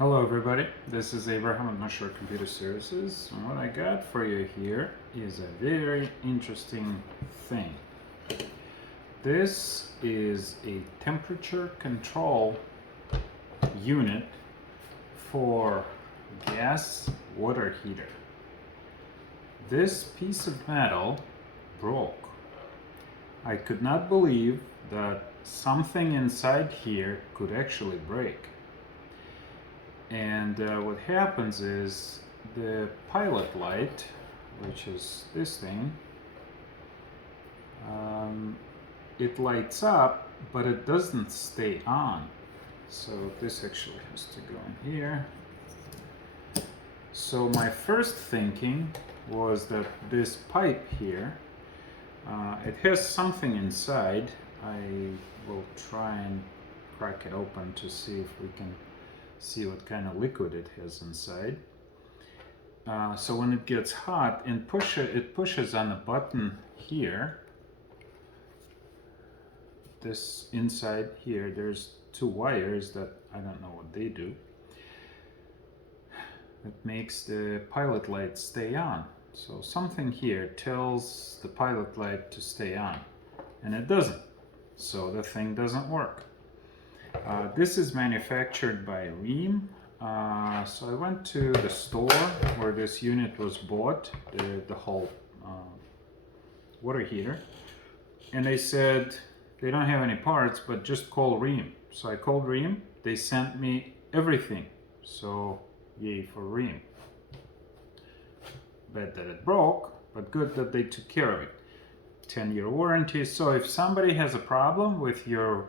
Hello everybody, this is Abraham with Musher Computer Services, and what I got for you here is a very interesting thing. This is a temperature control unit for gas water heater. This piece of metal broke. I could not believe that something inside here could actually break. And what happens is the pilot light, which is this thing, it lights up, but it doesn't stay on. So this actually has to go in here. So my first thinking was that this pipe here, it has something inside. I will try and crack it open to see if we can see what kind of liquid it has inside. So when it gets hot and it pushes on a button here. This inside here, there's two wires that I don't know what they do. It makes the pilot light stay on. So something here tells the pilot light to stay on, and it doesn't. So the thing doesn't work. This is manufactured by Rheem. So I went to the store where this unit was bought, the whole water heater, and they said they don't have any parts, but just call Rheem. So I called Rheem. They sent me everything. So yay for Rheem. Bad that it broke, but good that they took care of it. 10-year warranty. So if somebody has a problem with your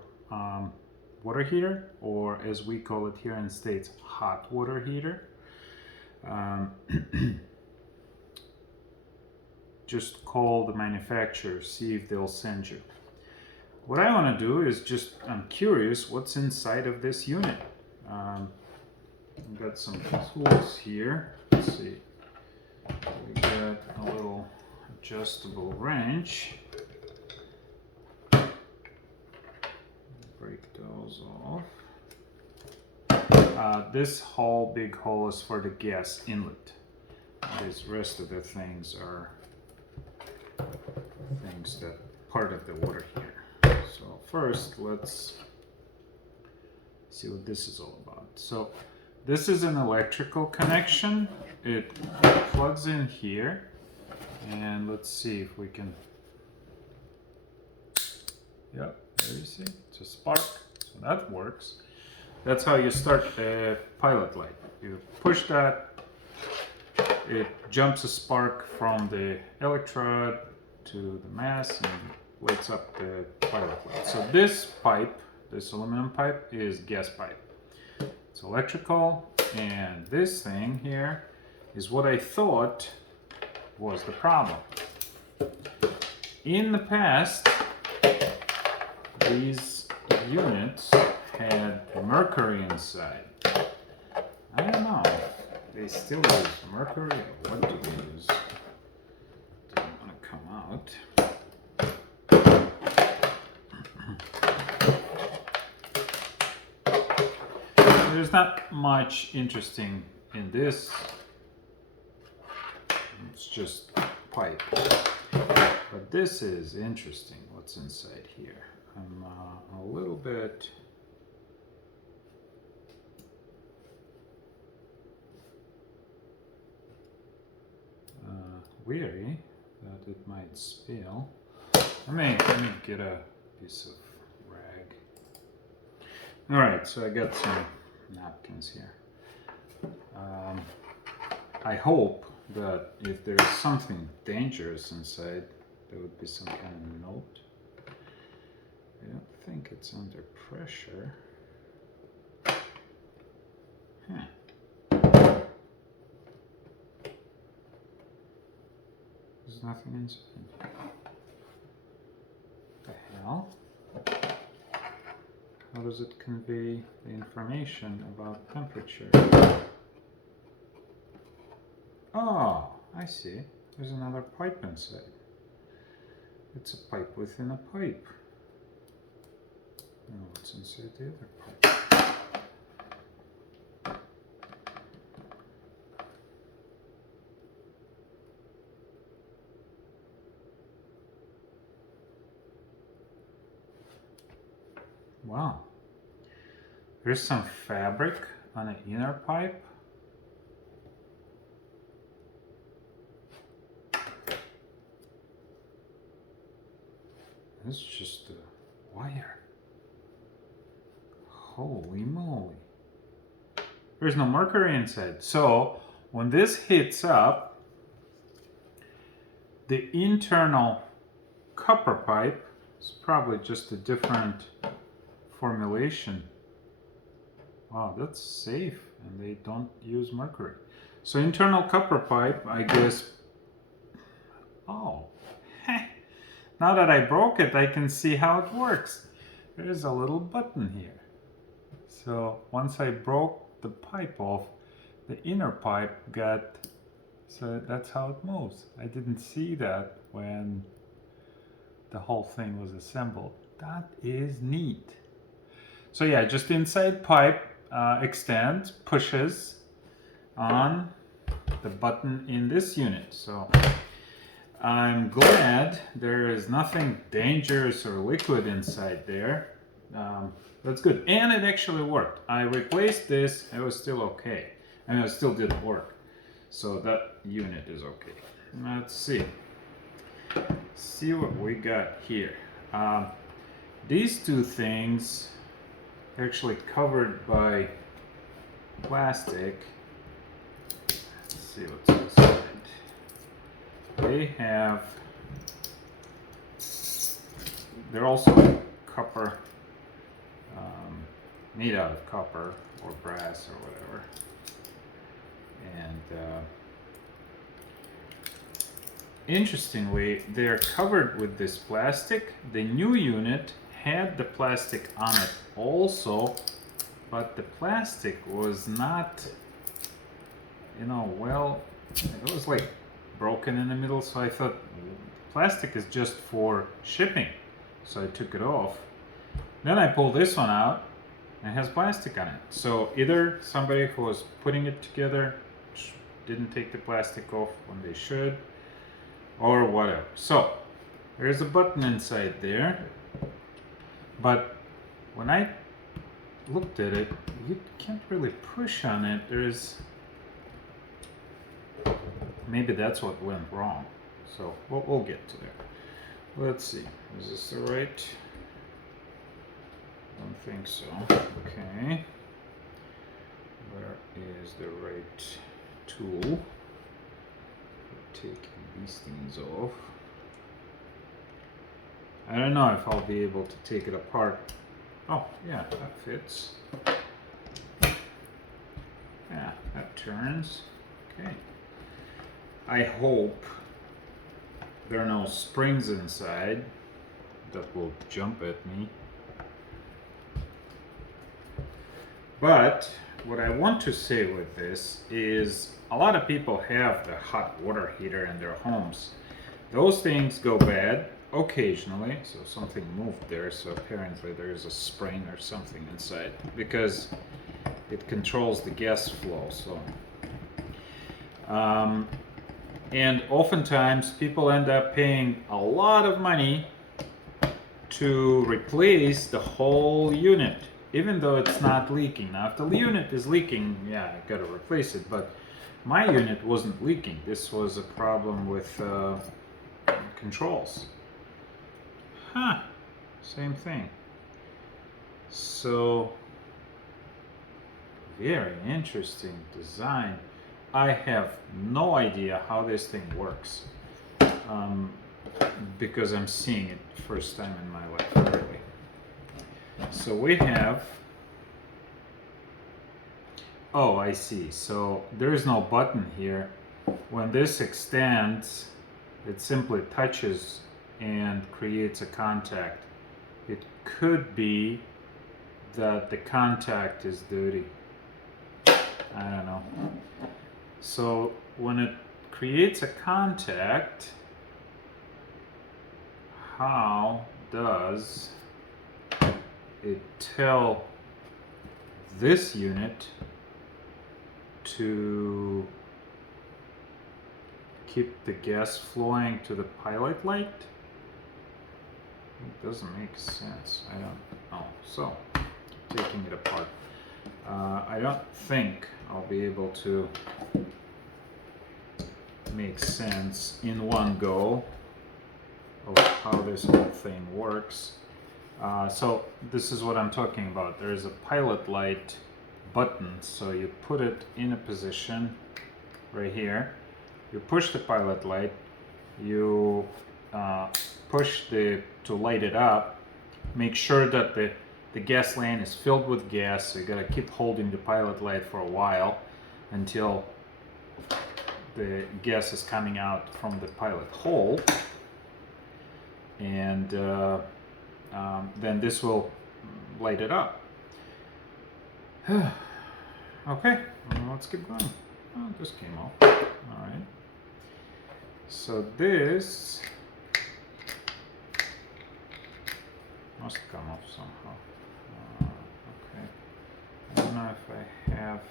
water heater, or as we call it here in the States, hot water heater, just call the manufacturer, see if they'll send you. What I want to do is I'm curious what's inside of this unit. I've got some tools here. Let's see. We got a little adjustable wrench. Break those off. This big hole is for the gas inlet. This rest of the things are things that part of the water heater. So first, let's see what this is all about. So this is an electrical connection. It plugs in here, and let's see if we can. Yep, there you see, it's a spark, so that works. That's how you start the pilot light. You push that, it jumps a spark from the electrode to the mass and lights up the pilot light. So this pipe, this aluminum pipe, is gas pipe. It's electrical, and this thing here is what I thought was the problem. In the past, these units had mercury inside. I don't know if they still use mercury or what do they use. Doesn't want to come out. There's not much interesting in this. It's just pipe. But this is interesting, what's inside here. I'm a little bit weary that it might spill. Let me get a piece of rag. Alright, so I got some napkins here. I hope that if there's something dangerous inside, there would be some kind of note. I don't think it's under pressure. There's nothing inside. What the hell? How does it convey the information about temperature? Oh, I see. There's another pipe inside. It's a pipe within a pipe. Now what's inside the other pipe? Wow. There's some fabric on the inner pipe. It's just a wire. Holy moly. There's no mercury inside. So when this heats up, the internal copper pipe is probably just a different formulation. Wow, that's safe, and they don't use mercury. So internal copper pipe, I guess. Oh, now that I broke it, I can see how it works. There's a little button here. So once I broke the pipe off, the inner pipe got, so that's how it moves. I didn't see that when the whole thing was assembled. That is neat. So yeah, just inside pipe extends, pushes on the button in this unit. So I'm glad there is nothing dangerous or liquid inside there. That's good. And it actually worked. I replaced this, it was still okay. I mean, it still didn't work. So that unit is okay. Let's see. See what we got here. These two things are actually covered by plastic. Let's see what's inside. They have, they're also copper, made out of copper or brass or whatever. And interestingly, they're covered with this plastic. The new unit had the plastic on it also, but the plastic was not, you know, well, it was like broken in the middle, so I thought plastic is just for shipping. So I took it off. Then I pulled this one out and it has plastic on it. So either somebody who was putting it together didn't take the plastic off when they should, or whatever. So there's a button inside there, but when I looked at it, you can't really push on it. There's, maybe that's what went wrong. So we'll get to that. Let's see, is this the right? I don't think so. Okay. Where is the right tool for taking these things off? I don't know if I'll be able to take it apart. Oh, yeah, that fits. Yeah, that turns. Okay. I hope there are no springs inside that will jump at me. But what I want to say with this is a lot of people have the hot water heater in their homes. Those things go bad occasionally, so something moved there, so apparently there's a spring or something inside because it controls the gas flow. So and oftentimes people end up paying a lot of money to replace the whole unit, even though it's not leaking. Now if the unit is leaking, yeah, I gotta replace it, but my unit wasn't leaking. This was a problem with controls. Huh, same thing. So very interesting design. I have no idea how this thing works, because I'm seeing it first time in my life, really. So we have, oh, I see. So there is no button here. When this extends, it simply touches and creates a contact. It could be that the contact is dirty. I don't know. So when it creates a contact, how does it tell this unit to keep the gas flowing to the pilot light? It doesn't make sense. I don't. Oh, so taking it apart. I don't think I'll be able to make sense in one go of how this whole thing works. So this is what I'm talking about. There is a pilot light button, so you put it in a position right here. You push the pilot light, you push to light it up. Make sure that the gas line is filled with gas, so you gotta keep holding the pilot light for a while until the gas is coming out from the pilot hole, and then this will light it up. Okay, let's keep going. Oh, this came off. All right. So this must come off somehow. Okay. I don't know if I have.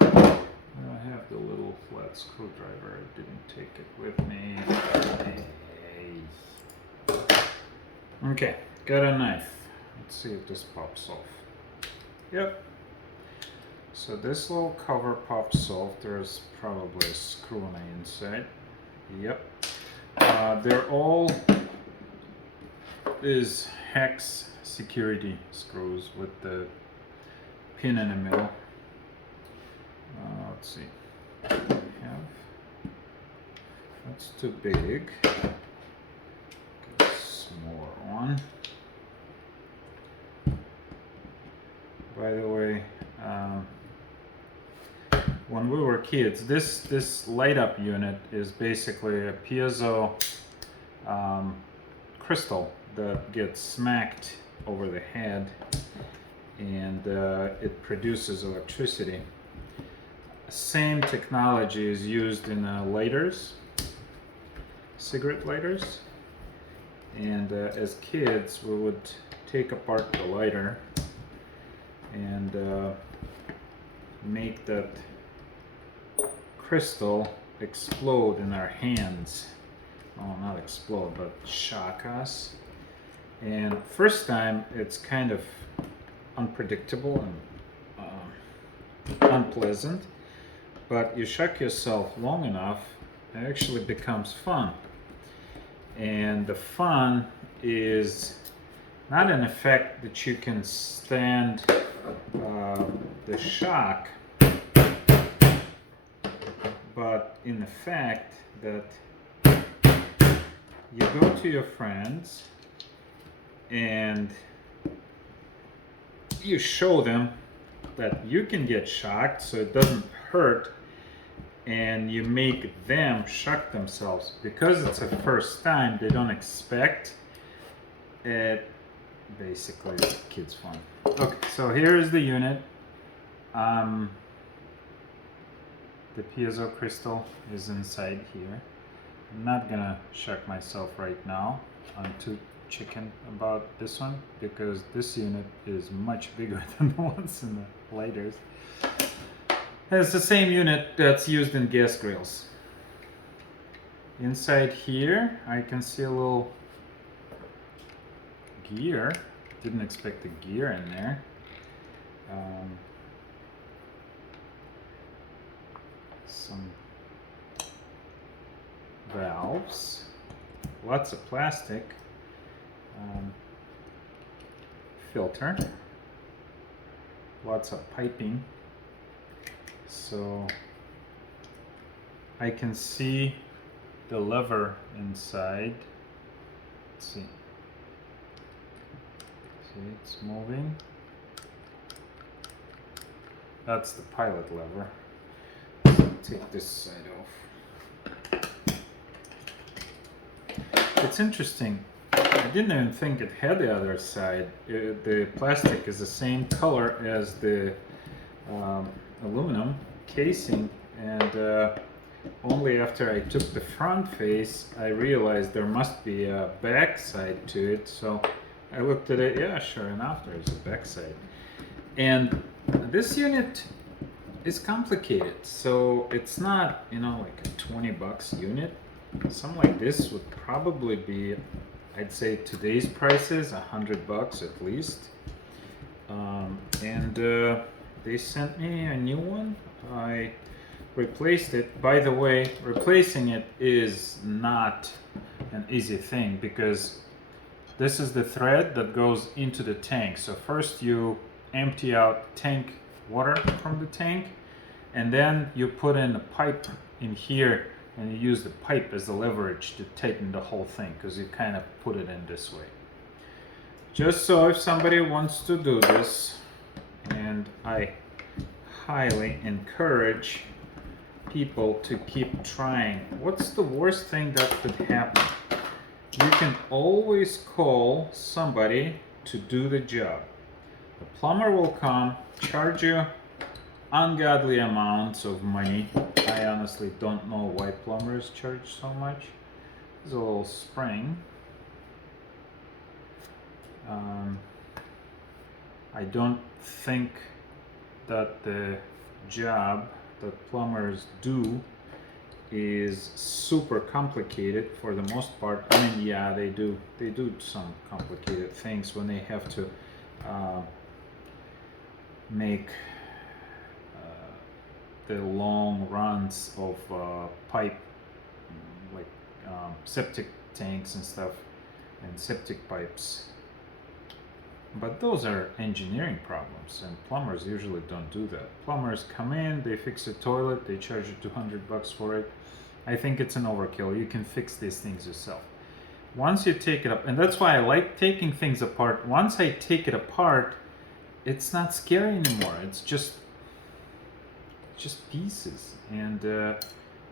I have the little flat screwdriver. I didn't take it with me. Okay, got a knife. Let's see if this pops off. Yep. So this little cover pops off. There's probably a screw on the inside. Yep. They're all is hex security screws with the pin in the middle. Let's see. That's too big. Get a smaller one. By the way, when we were kids, this light up unit is basically a piezo crystal that gets smacked over the head, and it produces electricity. Same technology is used in lighters, cigarette lighters, and as kids we would take apart the lighter and make that crystal explode in our hands. Oh, not explode, but shock us. And first time it's kind of unpredictable and unpleasant, but you shock yourself long enough, it actually becomes fun. And the fun is not an effect that you can stand the shock, but in the fact that you go to your friends and you show them that you can get shocked so it doesn't hurt, and you make them shock themselves because it's a first time. They don't expect it. Basically, it's kids' fun. Okay, so here is the unit. The piezo crystal is inside here. I'm not gonna shock myself right now. I'm too chicken about this one because this unit is much bigger than the ones in the lighters. And it's the same unit that's used in gas grills. Inside here, I can see a little gear. Didn't expect the gear in there. Some valves, lots of plastic, filter, lots of piping. So I can see the lever inside. Let's see. See, it's moving. That's the pilot lever. Take this side off. It's interesting. I didn't even think it had the other side. The plastic is the same color as the aluminum casing, and only after I took the front face I realized there must be a back side to it. So I looked at it. Yeah, sure enough, there's a back side. And this unit is complicated, so it's not, you know, like a 20 bucks unit. Something like this would probably be, I'd say today's prices, 100 bucks at least. and they sent me a new one. I replaced it. By the way, replacing it is not an easy thing because this is the thread that goes into the tank. So first you empty out tank water from the tank, and then you put in a pipe in here, and you use the pipe as the leverage to tighten the whole thing, because you kind of put it in this way. Just so if somebody wants to do this, and I highly encourage people to keep trying. What's the worst thing that could happen? You can always call somebody to do the job. The plumber will come, charge you ungodly amounts of money. I honestly don't know why plumbers charge so much. There's a little spring. I don't think that the job that plumbers do is super complicated for the most part. I mean, yeah, they do some complicated things when they have to make the long runs of pipe, like septic tanks and stuff, and septic pipes. But those are engineering problems, and plumbers usually don't do that. Plumbers come in, they fix a toilet, they charge you $200 for it. I think it's an overkill. You can fix these things yourself. Once you take it up, and that's why I like taking things apart. Once I take it apart, it's not scary anymore. It's just pieces, and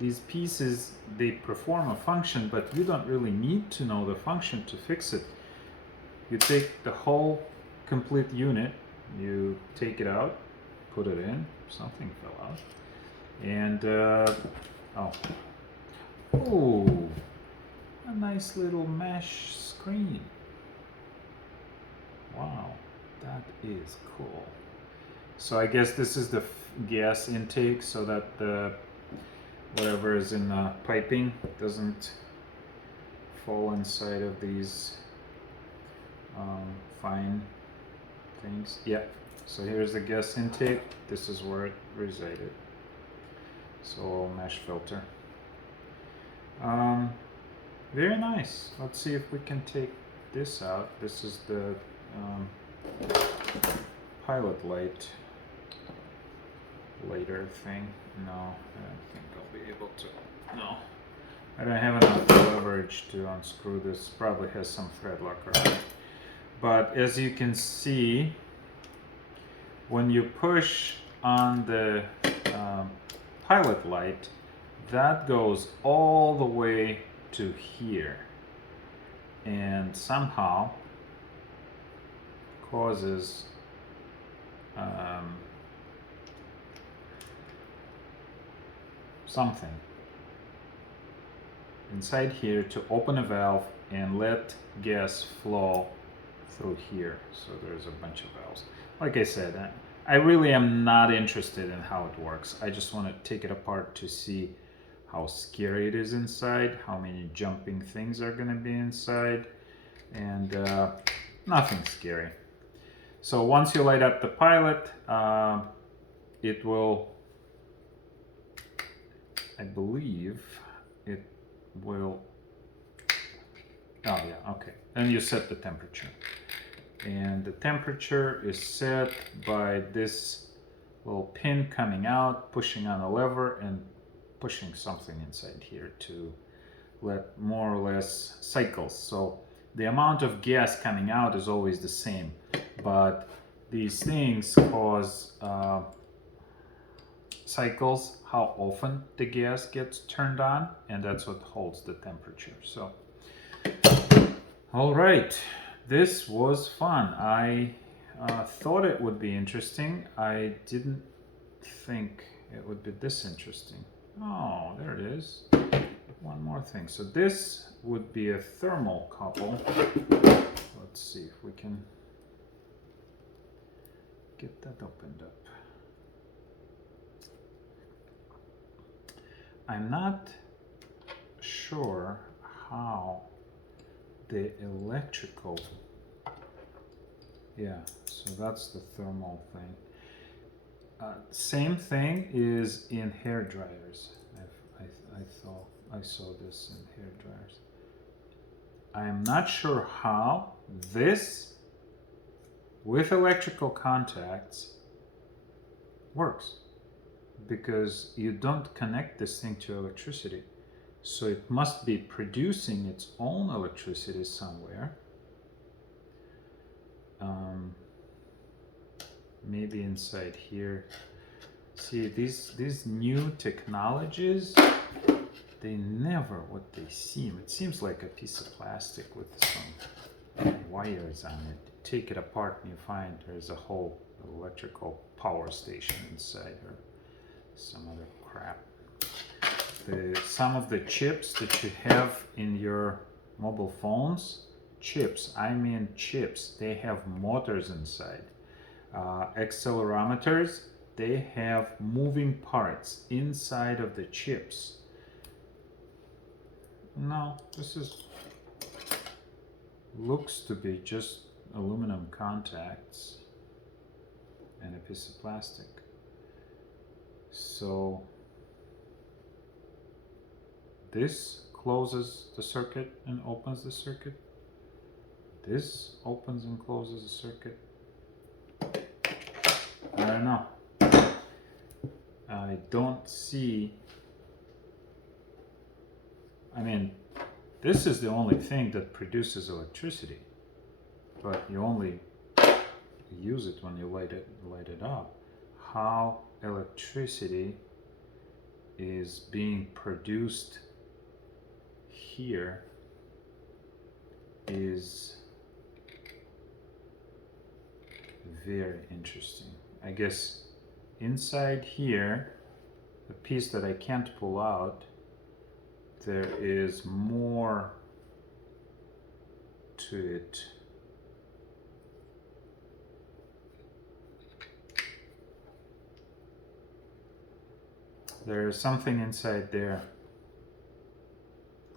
these pieces, they perform a function, but you don't really need to know the function to fix it. You take the whole complete unit, you take it out, put it in, something fell out, and oh, a nice little mesh screen. Wow, that is cool. So I guess this is the gas intake, so that the whatever is in the piping doesn't fall inside of these fine things. Yeah, so here's the gas intake. This is where it resided. So mesh filter. Very nice. Let's see if we can take this out. This is the pilot light later thing. No, I don't think I'll be able to. No, I don't have enough leverage to unscrew this. Probably has some thread locker on it. But as you can see, when you push on the pilot light, that goes all the way to here, and somehow causes something inside here to open a valve and let gas flow through here. So there's a bunch of valves. Like I said, I really am not interested in how it works. I just want to take it apart to see how scary it is inside, how many jumping things are going to be inside, and nothing scary. So once you light up the pilot, it will, I believe it will, oh yeah, okay. And you set the temperature. And the temperature is set by this little pin coming out, pushing on a lever and pushing something inside here to let more or less cycles. So the amount of gas coming out is always the same, but these things cause cycles, how often the gas gets turned on, and that's what holds the temperature. So, all right, this was fun. I thought it would be interesting. I didn't think it would be this interesting. Oh, there it is. One more thing. So this would be a thermal couple. Let's see if we can get that opened up. I'm not sure how the electrical Yeah, so that's the thermal thing. Same thing is in hair dryers. I saw this in hair dryers. I am not sure how this with electrical contacts works, because you don't connect this thing to electricity. So it must be producing its own electricity somewhere. Maybe inside here. See, these new technologies, they never what they seem. It seems like a piece of plastic with some wires on it. Take it apart and you find there's a whole electrical power station inside, or some other crap. Some of the chips that you have in your mobile phones, chips, I mean chips, they have motors inside. Accelerometers, they have moving parts inside of the chips. No, this is looks to be just aluminum contacts and a piece of plastic. So this closes the circuit and opens the circuit. This opens and closes the circuit. I don't know. I don't see. I mean, this is the only thing that produces electricity, but you only use it when you light it up. How electricity is being produced here is very interesting. I guess inside here, the piece that I can't pull out, there is more to it. There's something inside there.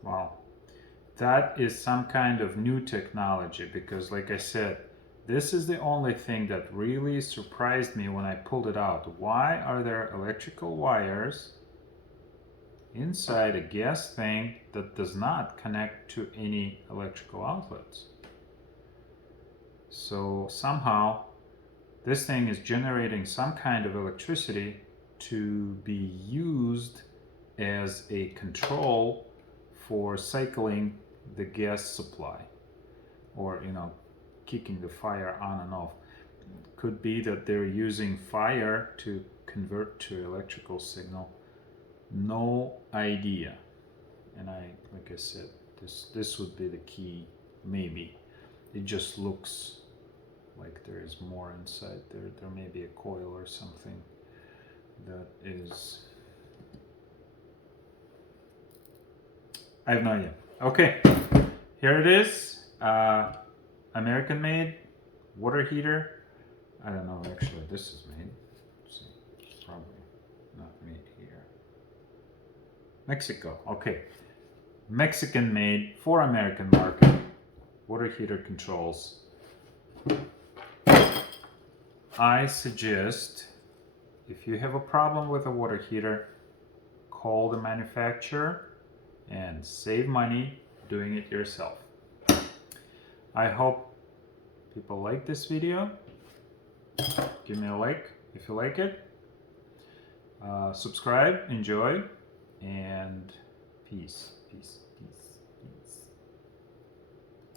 Wow. That is some kind of new technology, because like I said, this is the only thing that really surprised me when I pulled it out. Why are there electrical wires inside a gas thing that does not connect to any electrical outlets? So somehow this thing is generating some kind of electricity to be used as a control for cycling the gas supply, or kicking the fire on and off. Could be that they're using fire to convert to electrical signal. No idea. And like I said, this would be the key. Maybe it just looks like there is more inside there. There may be a coil or something that is. I have no idea. Okay, here it is. American made water heater. I don't know, actually this is made. Let's see. It's probably not made here. Mexico, okay. Mexican made for American market water heater controls. I suggest, if you have a problem with a water heater, call the manufacturer and save money doing it yourself. I hope people like this video. Give me a like if you like it. Subscribe, enjoy, and peace.